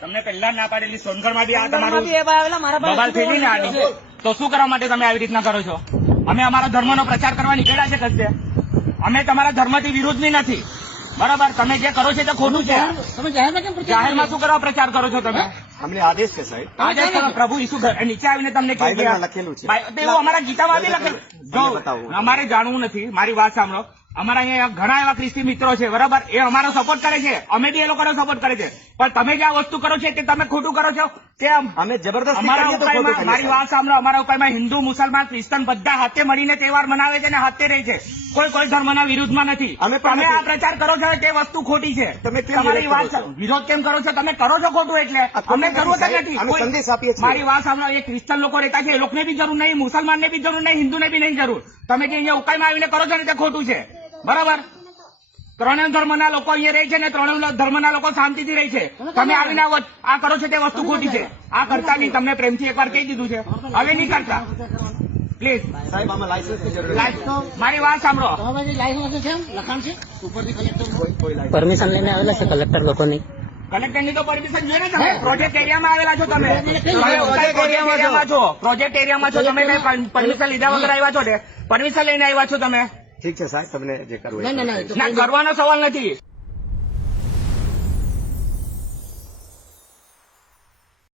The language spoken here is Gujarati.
તમને પહેલા ના પાડેલી સોનગઢમાં બી આ તમારું સોનગઢમાં બી એવા આવેલા, મારા પાસે બબાલ થયેલી ને આની, તો શું કરવા માટે તમે આવી રીતના કરો છો? અમે અમારા ધર્મનો પ્રચાર કરવા નીકળ્યા છે કશે. અમે તમારા ધર્મથી વિરુદ્ધની નથી, બરાબર? તમે જે કરો છો તે ખોટું છે. તમે જાહેરમાં કેમ પ્રચાર જાહેરમાં શું કરવા પ્રચાર કરો છો તમે? અમને આદેશ છે સાહેબ. આદેશ કરો. પ્રભુ ઈસુ નીચે આવીને તમને કહી ગયા. બાઇબલમાં લખેલું છે. તો એવું અમારા ગીતામાં બી લખેલું. જો બતાવો. અમારે જાણવું નથી, મારી વાત સાંભળો. અમારા અહીંયા ઘણા એવા ખ્રિસ્તી મિત્રો છે, બરાબર? એ અમારો સપોર્ટ કરે છે, અમે બી એ લોકોનો સપોર્ટ કરે છે. પણ તમે જે આ વસ્તુ કરો છો તે તમે ખોટું કરો છો. કેમ? અમે જબરદસ્તી અમારા કરીએ તો ખોટું ઉપાયમાં, કરીએ, મારી સાહેબ. વાત સાંભળો, અમારા ઉપાયમાં હિન્દુ, મુસલમાન, ક્રિશ્ચન બધા હાથે મળીને તહેવાર મનાવે છે અને હાથે રહે છે. કોઈ ધર્મના વિરુદ્ધમાં નથી. અમે પણ તમે નથી. આ પ્રચાર કરો છો તે વસ્તુ ખોટી છે. તમે કેમ તમારી વિરોધ વાત કરો છો? વિરોધ કેમ કરો છો? તમે કરો છો ખોટું એટલે. આ ખોટું અમને જરૂર જ સાહેબ. નથી. અમે કોઈ- સંદેશ આપીએ છીએ. મારી વાત સાંભળો, એ ક્રિશ્ચન લોકો રહેતા છે, એ લોકોને બી જરૂર નહીં, મુસલમાનને બી જરૂર નહીં, હિન્દુને બી નહીં જરૂર. તમે જે અહીંયા ઉકાઈમાં આવીને કરો છો ને તે ખોટું છે, બરાબર? ત્રણેય ધર્મના લોકો અહીંયા રહે છે ને ત્રણેય ધર્મના લોકો શાંતિથી રહે છે. તમે આવીને આ કરો છો તે વસ્તુ ખોટી છે. આ કરતા નહીં, તમને પ્રેમથી એકવાર કહી દીધું છે, હવે નહીં કરતા. પ્લીઝ સાહેબ આમાં લાયસન્સની જરૂર નથી. મારી વાત સાંભળો. તમારા પાસે લાયસન્સ છે, લખાણ છે ઉપરથી કલેક્ટર કોઈ લાયસન્સ પરમિશન લઈને આવેલા છે કલેક્ટર લોકોની. કલેક્ટરની તો પરમિશન જોઈએ ને તમે. પ્રોજેક્ટ એરિયામાં આવેલા છો તમે. પ્રોજેક્ટ એરિયામાં છો. પ્રોજેક્ટ એરિયામાં છો તમે. પરમિશન લીધા વગર આવ્યા છો ને? પરમિશન લઈને આવ્યા છો તમે? ઠીક છે સાહેબ, તમને જે કરવું ના, હોય ના, એ ના, ના, કરવાનો સવાલ નથી.